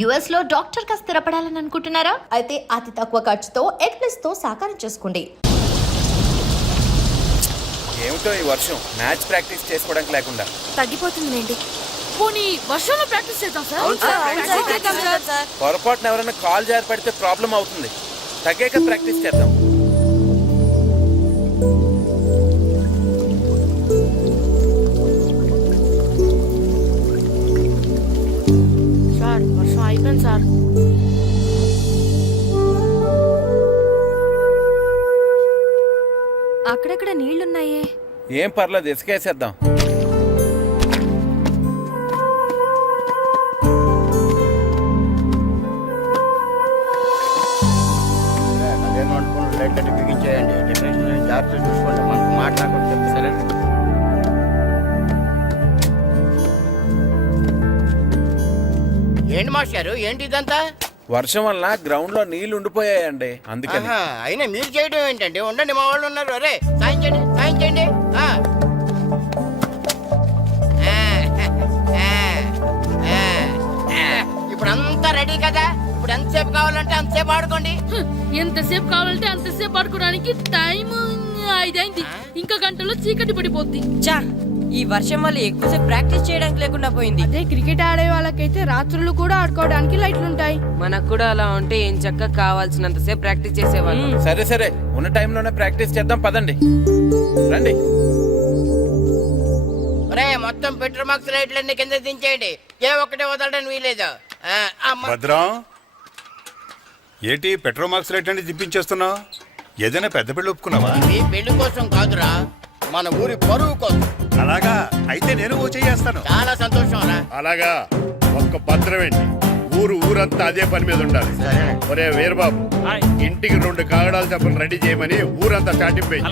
యుఎస్లో డాక్టర్గా స్థిరపడాలని అనుకుంటున్నారా? అయితే అతి తక్కువ ఖర్చుతో ఎగ్నెస్తో సాకారం చేసుకోండి ఏమిటో ఈ వర్షం? మ్యాచ్ ప్రాక్టీస్ చేసుకోవడానికి లేకుండా. తగ్గిపోతుందిలేండి. పోనీ వర్షంలో ప్రాక్టీస్ చేద్దాం సార్? పొరపాటున ఎవరైనా కాల్ జారి పడితే ప్రాబ్లం అవుతుంది. తగ్గాక ప్రాక్టీస్ చేద్దాం. అయిపోయింది సార్. అక్కడక్కడ నీళ్ళున్నాయే? ఏం పర్లేదు ఇసుకేసేద్దాం. అదే నోటుకుని లైట్ అట్టి బిగించేయండి. డెకరేషన్ జాగ్రత్త చూసుకోండి. మనకు మాట్లాడుకుంటే సరే. ఏంటి మాస్టారు? ఏంటి ఇదంతా? వర్షం వల్ల గ్రౌండ్లో నీళ్ళు ఉండిపోయాయండి. అందుకని. ఆహా, అయినా మీరు చేయడం ఏంటండి? ఉండండి మా వాళ్ళు ఉన్నారు. అరే సాయం చేయండి సాయం చేయండి. ఆ. ఆ, ఆ, ఆ, ఆ. ఇప్పుడు అంతా రెడీ కదా? ఇప్పుడు ఎంతసేపు కావాలంటే అంతసేపు ఆడుకోండి. ఎంతసేపు కావాలంటే అంతసేపు పడుకోవడానికి టైం ఐదైంది. ఇంకా గంటలో చీకటి పడిపోద్ది. చా ఈ వర్షం వల్ల ఎక్కువసేపు ప్రాక్టీస్ చేయడానికి లేకుండా పోయింది. అదే క్రికెట్ ఆడే వాళ్ళకైతే రాత్రులు కూడా ఆడుకోవడానికి లైట్లు ఉంటాయి. మనకు కూడా అలా ఉంటే ఏం చక్క కావాల్సినంతసేపు ప్రాక్టీస్ చేసేవాళ్ళం. సరే సరే. ఉన్న టైంలోనే ప్రాక్టీస్ చేద్దాం పదండి. రండి. ఒరే మొత్తం పెట్రోల్ మార్క్స్ లైట్లన్నీ కింద దించేయండి. ఏ ఒక్కటే వదలడానికి వీలేదు ఆ, అమ్మ. భద్రం. ఏంటి పెట్రోల్ మార్క్స్ రేట్ అంటే తిప్పించేస్తున్నావు ఏదైనా పెద్ద పెళ్ళి ఒప్పుకున్నావా? ఇది పెళ్ళి కోసం కాదురా మన ఊరి పరువు కోసం. అలాగా అయితే నేను ఓ చేయేస్తాను. చాలా సంతోషం రా అలాగా ఒక్క భద్రమేంటి ఊరు ఊరంతా అదే పని మీద ఉండాలి. ఒరే వీరబాబు ఇంటికి రెండు కాగడాలు చెప్పలు రెడీ చేయమని ఊరంతా చాటింపేయి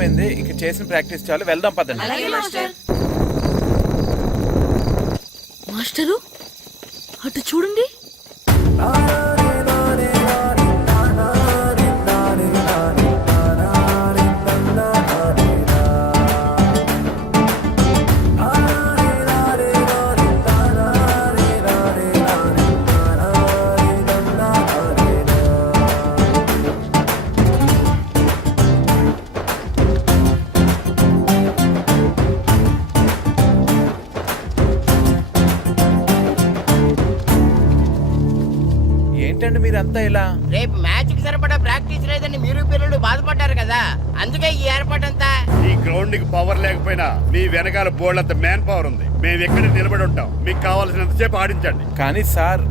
అయిపోయింది. ఇక చేసిన ప్రాక్టీస్ చాలు. వెళ్దాం పదండి. మీరంతా ఇలా? రేపు మ్యాచ్కి సరిపడా ప్రాక్టీస్ లేదని మీరు పిల్లలు బాధపడ్డారు కదా. అందుకే ఈ ఏర్పాటంతా. ఈ గ్రౌండ్కి పవర్ లేకపోయినా మీ వెనకాల బోర్డు మ్యాన్ పవర్ ఉంది. మేము ఎక్కడ నిలబడి ఉంటాం. మీకు కావాల్సినంత సేపు ఆడించండి. కానీ సార్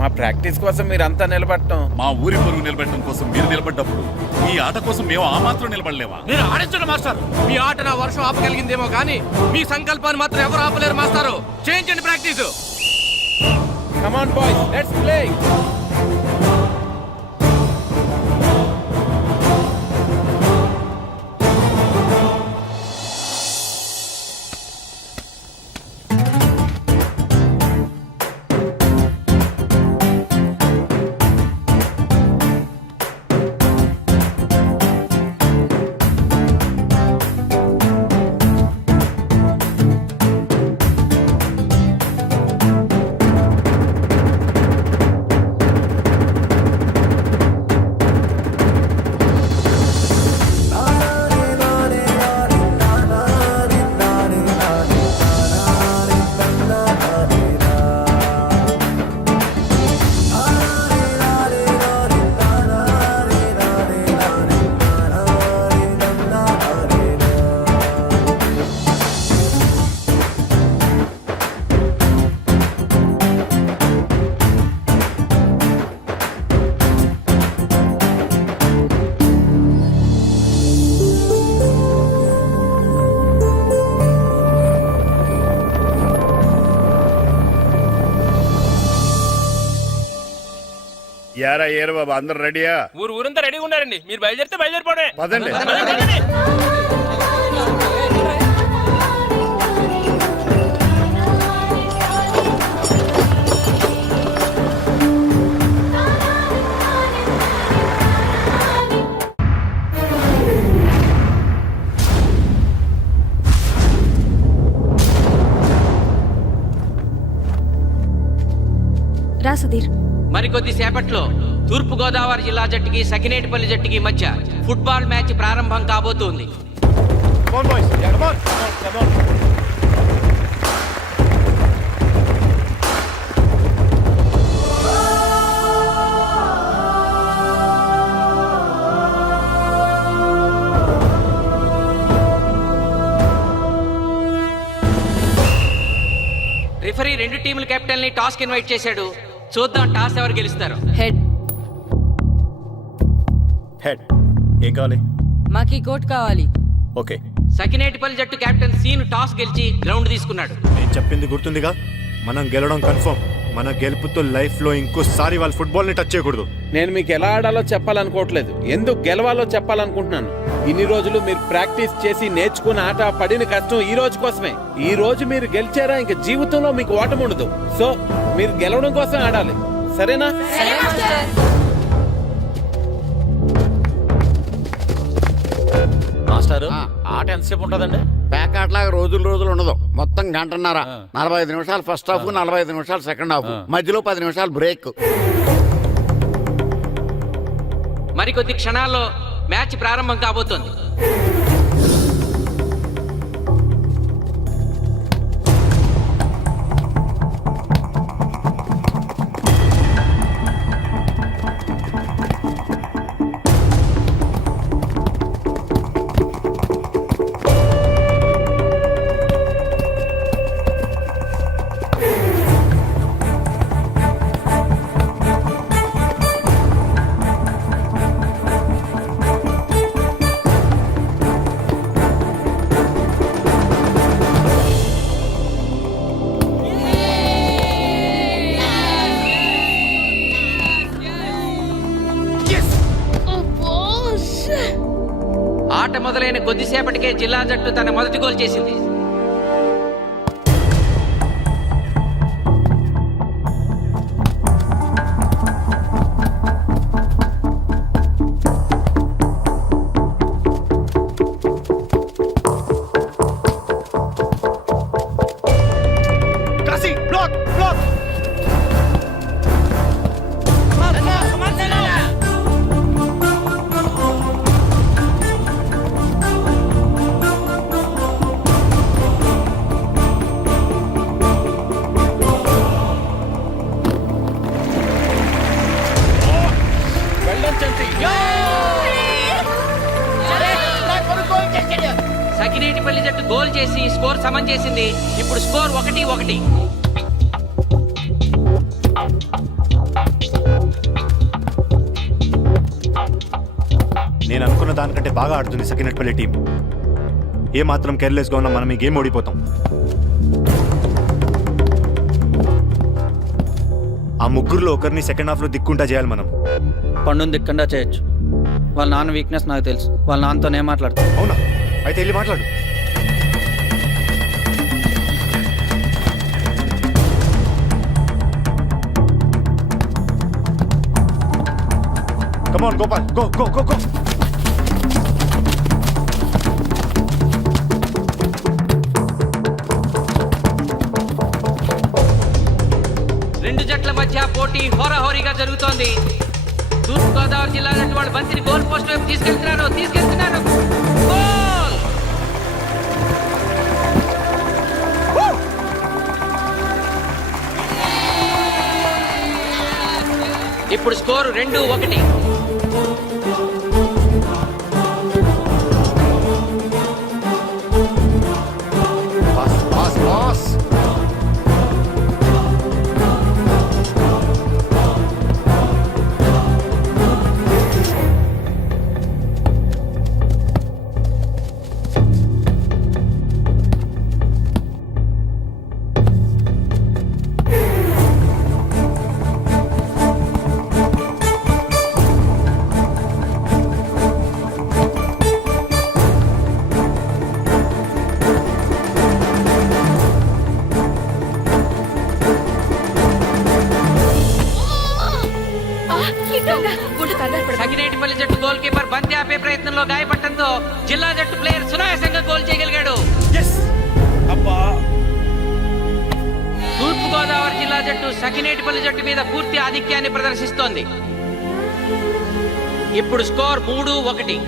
మా ప్రాక్టీస్ కోసం మీరంతా నిలబడటం. మా ఊరి పొరుగు నిలబెట్టడం కోసం మీరు నిలబడ్డప్పుడు ఈ ఆట కోసం మేము ఆ మాత్రం నిలబడలేవా మీరు ఆడించండి మాస్టర్. మీ ఆట నా వర్షం ఆపగలిగిందేమో కానీ మీ సంకల్పాన్ని మాత్రం ఎవరు ఆపలేరు మాస్టారు. చేయించండి practice. Come on boys let's play యారా ఏరు బాబు అందరు రెడీయా ఊరు ఊరంతా రెడీగా ఉన్నారండి మీరు బయలుదేరితే బయలుదేరిపోవడే పదండి రా సుధీర్ మరికొద్ది సేపట్లో తూర్పు గోదావరి జిల్లా జట్టుకి సకినేటిపల్లి జట్టుకి మధ్య ఫుట్బాల్ మ్యాచ్ ప్రారంభం కాబోతోంది. రిఫరీ రెండు టీముల కెప్టెన్ని టాస్కి ఇన్వైట్ చేశాడు. చూద్దాం టాస్ ఎవరు గెలుస్తారు? హెడ్. హెడ్. ఏం కావాలి? మాకి కోట్ కావాలి. ఓకే. సకినేటిపల్లి జట్టు కెప్టెన్ సీన్ టాస్ గెలిచి గ్రౌండ్ తీసుకున్నాడు. నేను చెప్పింది గుర్తుందిగా? మనం గెలవడం కన్ఫర్మ్. మన గెలుపుతో లైఫ్లో ఇంకోసారి వాళ్ళ ఫుట్బాల్ని టచ్ చేయకూడదు. నేను మీకు ఎలా ఆడాలో చెప్పాలనుకోవట్లేదు. ఎందుకు గెలవాలో చెప్పాలనుకుంటున్నాను. ఇన్ని రోజులు మీరు ప్రాక్టీస్ చేసి నేర్చుకున్న ఆట పడిన కష్టం ఈ రోజు కోసమే. ఈ రోజు మీరు గెలిచారా? ఇంక జీవితంలో మీకు ఓటమి ఉండదు సో మీరు గెలవడం కోసం ఆడాలి. సరేనా? మాస్టర్ ఆట ఎంతసేపు ఉంటుందండి? ప్యాకాట్లాగా రోజులు రోజులు ఉండదు. మొత్తం గంటన్నర. నలభై ఐదు నిమిషాలు ఫస్ట్ హాఫ్ నలభై ఐదు నిమిషాలు సెకండ్ హాఫ్. మధ్యలో పది నిమిషాలు బ్రేక్. మరికొద్ది క్షణాల్లో మ్యాచ్ ప్రారంభం కాబోతోంది. కొద్దిసేపటికే జిల్లా జట్టు తన మొదటి గోల్ చేసింది. నేను అనుకున్న దానికంటే బాగా ఆడుతుంది సకినట్పల్లి టీం. ఏ మాత్రం కేర్లెస్గా ఉన్నా మనం ఈ గేమ్ ఓడిపోతాం. ఆ ముగ్గురులో ఒకరిని సెకండ్ హాఫ్లో దిక్కుంటా చేయాలి మనం. పండుని దిక్కండా చేయొచ్చు. వాళ్ళ నాన్న వీక్నెస్ నాకు తెలుసు. వాళ్ళ నాన్నతో నేను మాట్లాడతాను. అవునా? అయితే వెళ్ళి మాట్లాడు. Come on Gopal. Go go go go. రెండు జట్ల మధ్య పోటీ హోరాహోరీగా జరుగుతోంది. తూర్పుగోదావరి జిల్లా జట్టు వాళ్ళు బంతిని గోల్ పోస్ట్ వైపు తీసుకెళ్తున్నారు తీసుకెళ్తున్నారు. ఇప్పుడు స్కోరు రెండు ఒకటి. ప్రయత్నంలో గాయపడటంతో జిల్లా జట్టు ప్లేయర్ సునాయాసంగా గోల్ చేయగలిగాడు. తూర్పు గోదావరి జిల్లా జట్టు సకినేటిపల్లి జట్టు మీద పూర్తి ఆధిక్యాన్ని ప్రదర్శిస్తోంది. ఇప్పుడు స్కోర్ మూడు ఒకటి.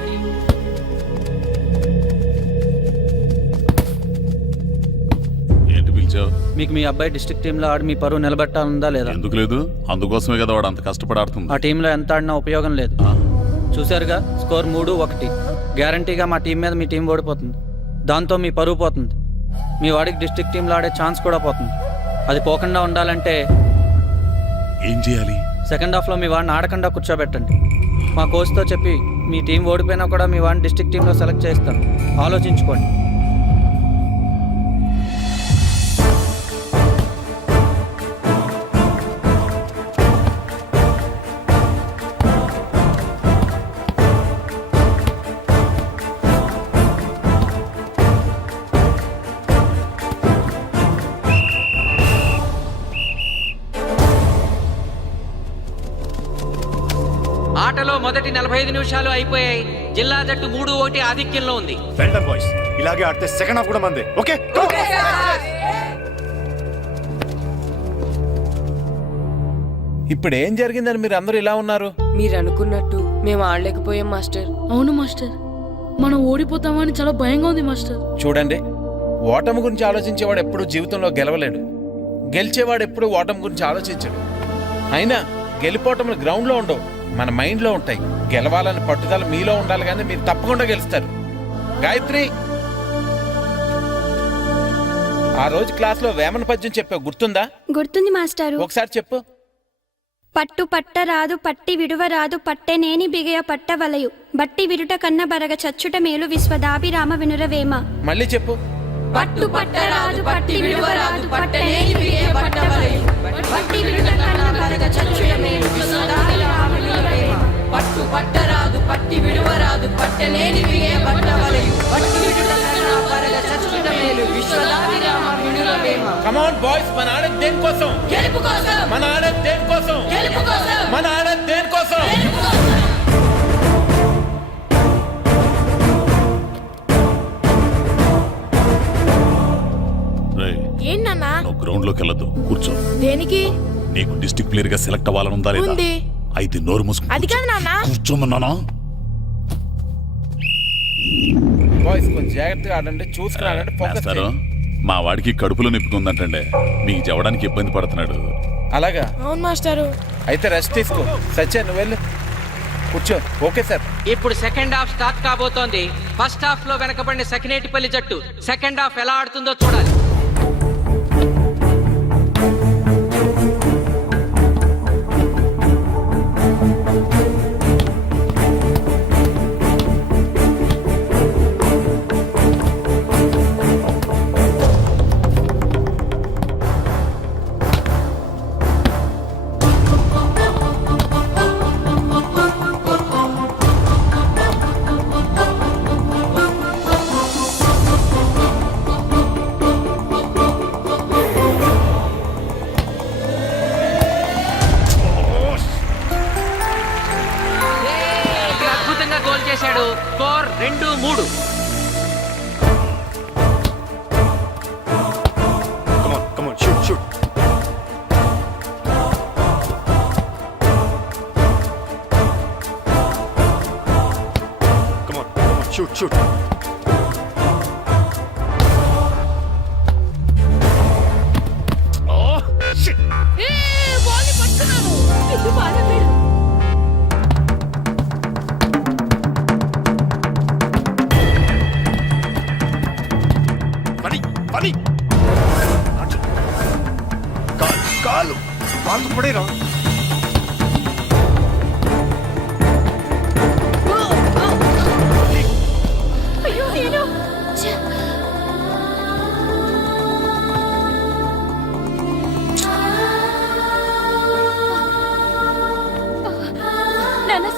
మీకు మీ అబ్బాయి డిస్ట్రిక్ట్ టీంలో ఆడి మీ పరువు నిలబెట్టాలందా లేదా? ఎందుకు లేదు? అందుకోసమే కదా వాడు అంత కష్టపడి ఆడుతుంది. ఆ టీంలో ఎంత ఆడినా ఉపయోగం లేదు. చూశారుగా? స్కోర్ మూడు ఒకటి. గ్యారంటీగా మా టీం మీద మీ టీం ఓడిపోతుంది. దాంతో మీ పరువు పోతుంది. మీ వాడికి డిస్ట్రిక్ట్ టీంలో ఆడే ఛాన్స్ కూడా పోతుంది. అది పోకుండా ఉండాలంటే ఏం చేయాలి? సెకండ్ హాఫ్లో మీ వాడిని ఆడకుండా కూర్చోబెట్టండి. మా కోచ్తో చెప్పి మీ టీం ఓడిపోయినా కూడా మీ వాడిని డిస్ట్రిక్ట్ టీంలో సెలెక్ట్ చేస్తాను ఆలోచించుకోండి. మొదటి నలభై ఐదు నిమిషాలు అయిపోయాయి. జిల్లా జట్టు మూడు ఒకటి ఆధిక్యంలో ఉంది. వెల్డన్ బాయ్స్ ఇలాగే ఆడితే సెకండ్ హాఫ్ కూడా మందే. ఓకే ఇప్పుడు ఏం జరిగిందని మీరు అందరూ ఇలా ఉన్నారు? మీరు అనుకున్నట్టు మేము ఆడలేకపోయాం మాస్టర్. అవును మాస్టర్. మనం ఓడిపోతామని చాలా భయంగా ఉంది మాస్టర్. చూడండి ఓటమి గురించి ఆలోచించేవాడు ఎప్పుడు జీవితంలో గెలవలేడు. గెలిచేవాడు ఎప్పుడు ఓటమి గురించి ఆలోచించడు. అయినా గెలిపోవటములు గ్రౌండ్లో ఉండవు. మన మైండ్లో ఉంటాయి. గెలవాలని పట్టుదల మీలో ఉండాలి కానీ మీరు తప్పకుండా గెలుస్తారు. గాయత్రి! ఆ రోజు క్లాస్లో వేమన పద్యం చెప్పావు. గుర్తుందా? గుర్తుంది మాస్టారు. ఒకసారి చెప్పు. పట్టు పట్ట రాదు పట్టి విడువ రాదు పట్టెనేని బిగయ పట్టవలయు బట్టి విరుట కన్న బరగ చచ్చుట మేలు విశ్వదాభిరామ వినురవేమ మళ్ళీ చెప్పు. పట్టు పట్ట రాదు పట్టి విడువ రాదు పట్టనేని బిగే పట్టవలయు పట్టి విడుట కన్న బరగ చచ్చుట మేలు విశ్వదాభిరామ విశ్వదాభిరామ వినురవేమ కమాన్ బాయ్స్ మన దేనికోసం? గెలుపు కోసం మన గెలుపు కోసం మన ఆడేది దేనికోసం? రేయ్, ఏంటన్నా నువ్వు గ్రౌండ్లోకి వెళ్ళదు కూర్చో. దేనికి? నీకు డిస్ట్రిక్ట్ ప్లేయర్గా సెలెక్ట్ అవ్వాలని ఉందా లేదా? ఉంది. అయితే నోరు మూసుకు అది కాదు నాన్న. కూర్చోమన్నానా బాయ్స్ కొంచెం జాగ్రత్తగా ఆడండి చూసుకుని ఆడండి ఫోకస్ మా వాడికి కడుపులో నొప్పి ఉందంటండే మీకు చెప్పడానికి ఇబ్బంది పడుతున్నాడు. అలాగా? అవును మాస్టారు. అయితే రెస్ట్ తీసుకో. సత్య నువ్వు వెళ్ళు. కూర్చో. Okay sir. ఇప్పుడు సెకండ్ హాఫ్ స్టార్ట్ కాబోతోంది. ఫస్ట్ హాఫ్లో వెనకబడిన సకినేటిపల్లి జట్టు సెకండ్ హాఫ్ ఎలా ఆడుతుందో చూడాలి.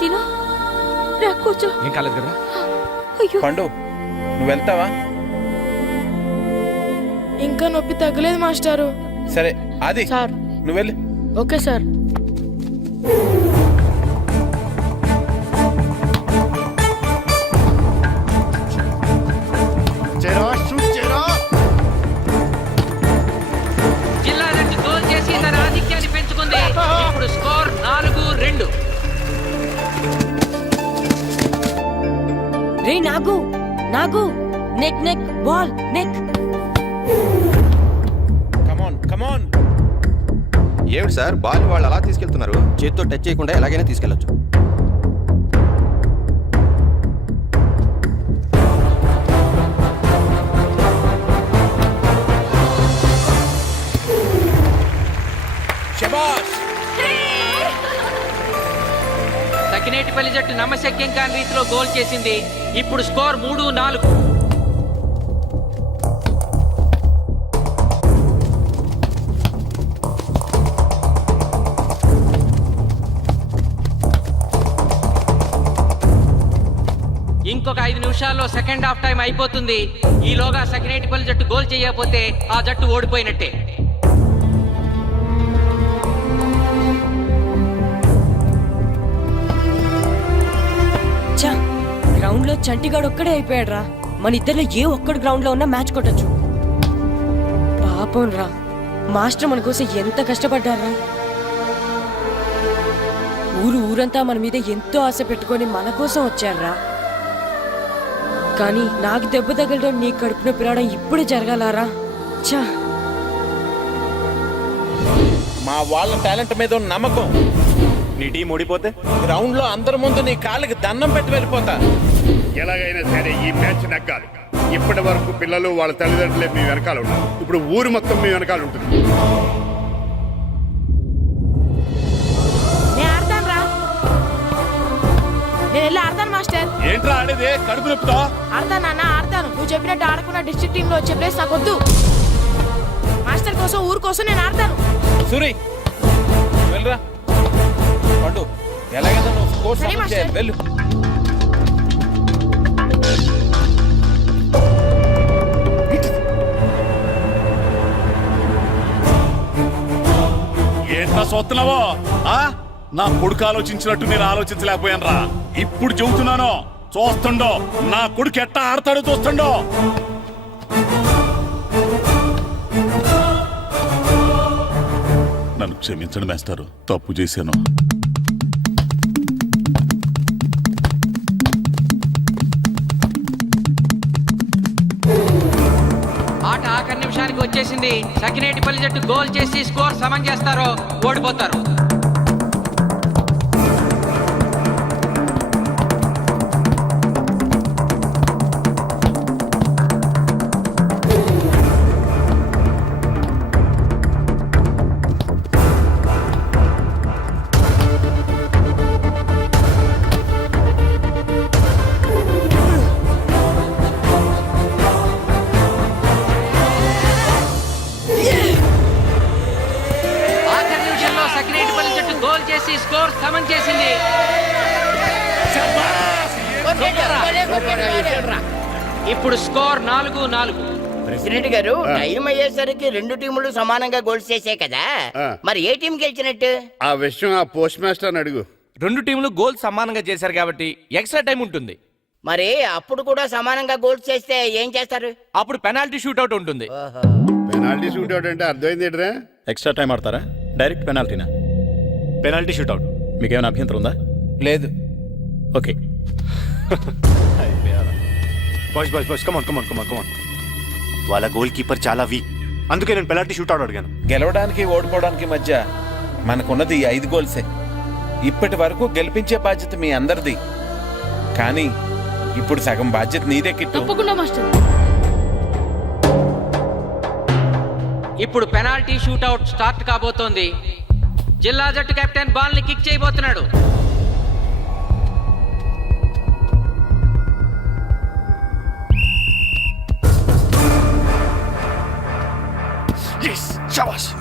సీను రా కూర్చో. ఏం కాలేదు కదా? అయ్యో. పండు నువ్వు వెళ్తావా? ఇంకా నొప్పి తగ్గలేదు మాస్టారు. సరే అది సార్. నువ్వు వెళ్ళు. Okay sir. బాల్ నెక్ కమాన్ కమాన్ ఏమిటి సార్? బాల్ వాళ్ళు అలా తీసుకెళ్తున్నారు. చేతితో టచ్ చేయకుండా ఎలాగైనా తీసుకెళ్ళొచ్చు శబాష్ సకినేటిపల్లి జట్టు నమ్మశక్యం కాని రీతిలో గోల్ చేసింది. ఇప్పుడు స్కోర్ మూడు నాలుగు. సెకండ్ హాఫ్ టైం అయిపోతుంది. ఈలోగా సకినేటిపల్లి జట్టు గోల్ చేయకపోతే ఆ జట్టు ఓడిపోయినట్టే. గ్రౌండ్లో చంటిగాడు ఒక్కడే అయిపోయాడు రా మన ఇద్దరు ఏ ఒక్కడు గ్రౌండ్లో ఉన్నా మ్యాచ్ కొట్టచ్చు. పాపం రా మాస్టర్ మన కోసం ఎంత కష్టపడ్డారా ఊరు ఊరంతా మన మీద ఎంతో ఆశ పెట్టుకొని మన కోసం వచ్చారా కానీ నాకు దెబ్బ తగలడం నీ కడుపున పిలవడం ఇప్పుడే జరగాలారా? చా మా వాళ్ళ టాలెంట్ మీద ఉన్న నమ్మకం. నీ టీం ఓడిపోతే గ్రౌండ్లో అందరి ముందు నీ కాళ్ళకి దండం పెట్టి వెళ్ళిపోతా. ఎలాగైనా సరే ఈ మ్యాచ్ నగ్గాలి. ఇప్పటి వరకు పిల్లలు వాళ్ళ తల్లిదండ్రులే మీ వెనకాల ఉన్నారు. ఇప్పుడు ఊరు మొత్తం మీ వెనకాల ఉంటుంది. ఏంట్రా ఆడేది? కడుపు నొప్పుతో? ఆడతాను నాన్న ఆడతాను నువ్వు చెప్పినట్టు ఆడకుండా డిస్ట్రిక్ట్ టీంలో వచ్చే ప్లేస్ నాకు వద్దు. మాస్టర్ కోసం ఊరు కోసం నేను ఆడతాను. సూరి వెళ్ళరా. పండు ఎలాగైనా నువ్వు స్కోర్ సరే, మాస్టర్. వెళ్ళు. ఏంట్రా చూస్తున్నావో ఆ? నా కొడుకు ఆలోచించినట్టు నేను ఆలోచించలేకపోయాను రా ఇప్పుడు చెబుతున్నాను. చూస్తుండో. నా కొడుకు ఎట్టా ఆడతాడు చూస్తుండో. నన్ను క్షమించడం వేస్తారు తప్పు చేశాను. ఆట ఆఖరి నిమిషానికి వచ్చేసింది. సకినేటిపల్లి జట్టు గోల్ చేసి స్కోర్ సమం చేస్తారో ఓడిపోతారు. ఇప్పుడు స్కోర్ నాలుగు నాలుగు. ప్రెసిడెంట్ గారు టైం అయ్యేసరికి రెండు టీములు సమానంగా గోల్స్ చేసాయి కదా. మరి ఏ టీం గెలిచినట్టు? ఆ విషయం ఆ పోస్ట్ మాస్టర్ అడుగు. రెండు టీంలు గోల్ సమానంగా చేశారు కాబట్టి ఎక్స్ట్రా టైం ఉంటుంది. మరి అప్పుడు కూడా సమానంగా గోల్స్ చేస్తే ఏం చేస్తారు? అప్పుడు పెనాల్టీ షూట్అవుట్ ఉంటుంది. పెనాల్టీ షూట్ అవుట్ అంటే అర్థమైంది ఏంట్రా? ఎక్స్ట్రా టైం ఆడతారా? డైరెక్ట్ పెనాల్టీనా? పెనాల్టీ షూట్అవుట్ మీకేమైనా అభ్యంతరం ఉందా? లేదు. Okay. Boys boys boys come on come on come on come on వాళ్ళ గోల్ కీపర్ చాలా వీక్ అందుకే నేను పెనాల్టీ షూట్అవుట్ అడిగాను. గెలవడానికి ఓడిపోవడానికి మధ్య మనకున్నది ఈ ఐదు గోల్సే ఇప్పటి వరకు గెలిపించే బాధ్యత మీ అందరిది. కానీ ఇప్పుడు సగం బాధ్యత నీదే కిట్టు. తప్పకుండా మాస్టర్. ఇప్పుడు పెనాల్టీ షూట్అవుట్ స్టార్ట్ కాబోతోంది. జిల్లా జట్టు కెప్టెన్ బాల్ని కిక్ చేయబోతున్నాడు. Yes, działasz!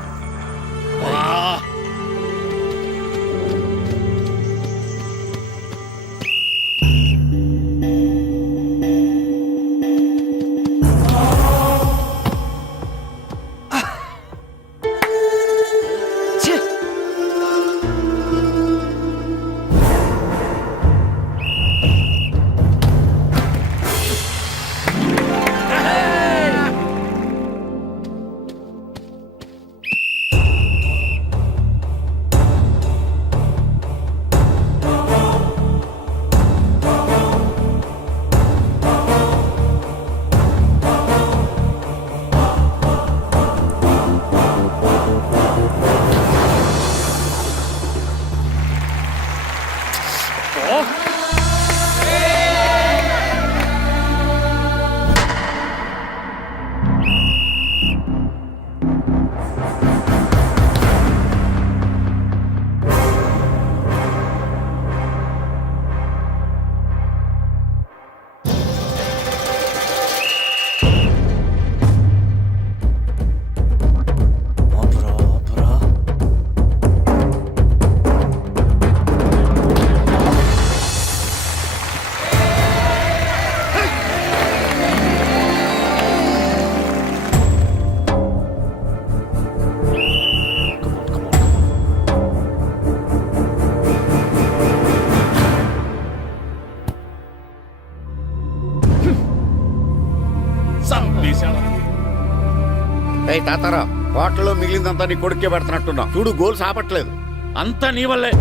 తాతారా తాతారావు హోటల్లో మిగిలిందంతా నీ కొడుకే పెడుతున్నట్టున్నా చూడు గోల్స్ ఆపట్లేదు. అంతా నీ వల్లే.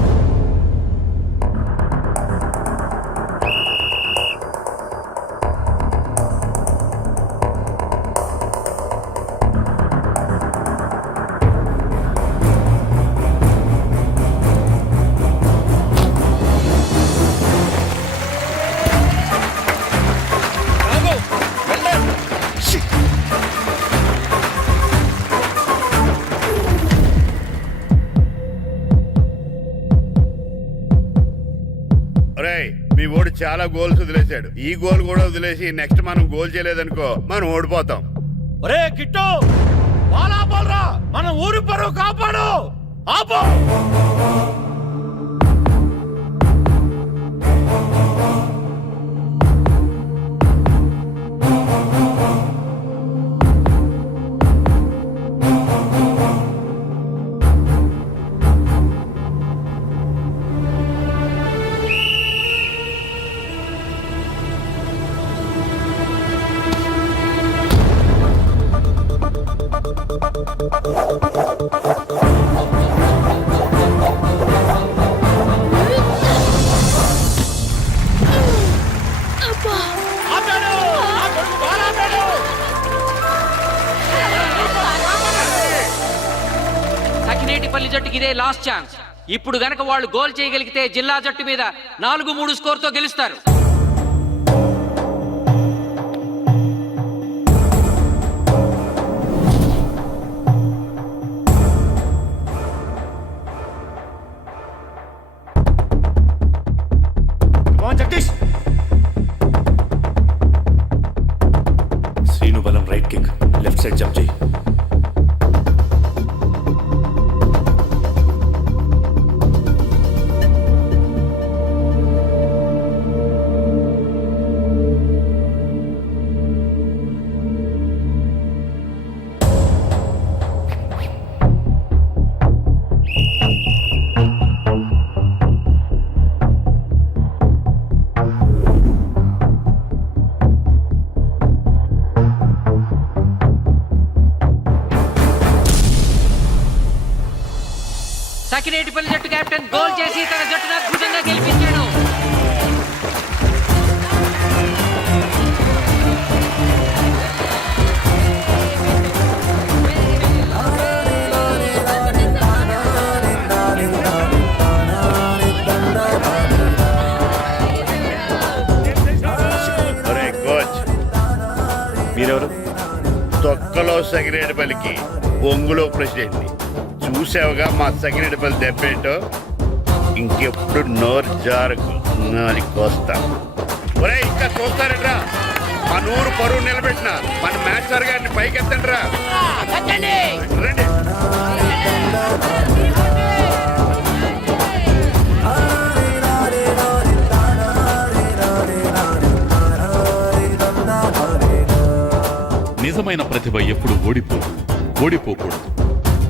చాలా గోల్స్ వదిలేశాడు. ఈ గోల్ కూడా వదిలేసి నెక్స్ట్ మనం గోల్ చేయలేదనుకో మనం ఓడిపోతాం. ఒరే కిట్టు బాలా బాలరా మన ఊరి పరువు కాపాడు. ఆపో. ఛాన్స్ ఇప్పుడు గనక వాళ్ళు గోల్ చేయగలిగితే జిల్లా జట్టు మీద నాలుగు మూడు స్కోర్తో గెలుస్తారు. శ్రీను బలం right kick left side jump చేయి. కెప్టెన్ గోల్ చేసి తన జట్టును అద్భుతంగా గెలిపించాడు. ఒరే కోచ్ మీరెవరు? తొక్కలో సగిరేడుపల్లికి బొంగులో ప్రెసిడెంట్ని చూసావుగా మా సగిరేడుపల్లి దెబ్బేంటో? ఇంకెప్పుడు నోరు జారకు నాది కోస్తా. ఒరే ఇంకా చూస్తారట్రా మన ఊరు పరువు నిలబెట్టిన మన మాస్టర్ గారిని పైకెత్తండి రా రండి. నిజమైన ప్రతిభ ఎప్పుడు ఓడిపోదు. ఓడిపోకూడదు.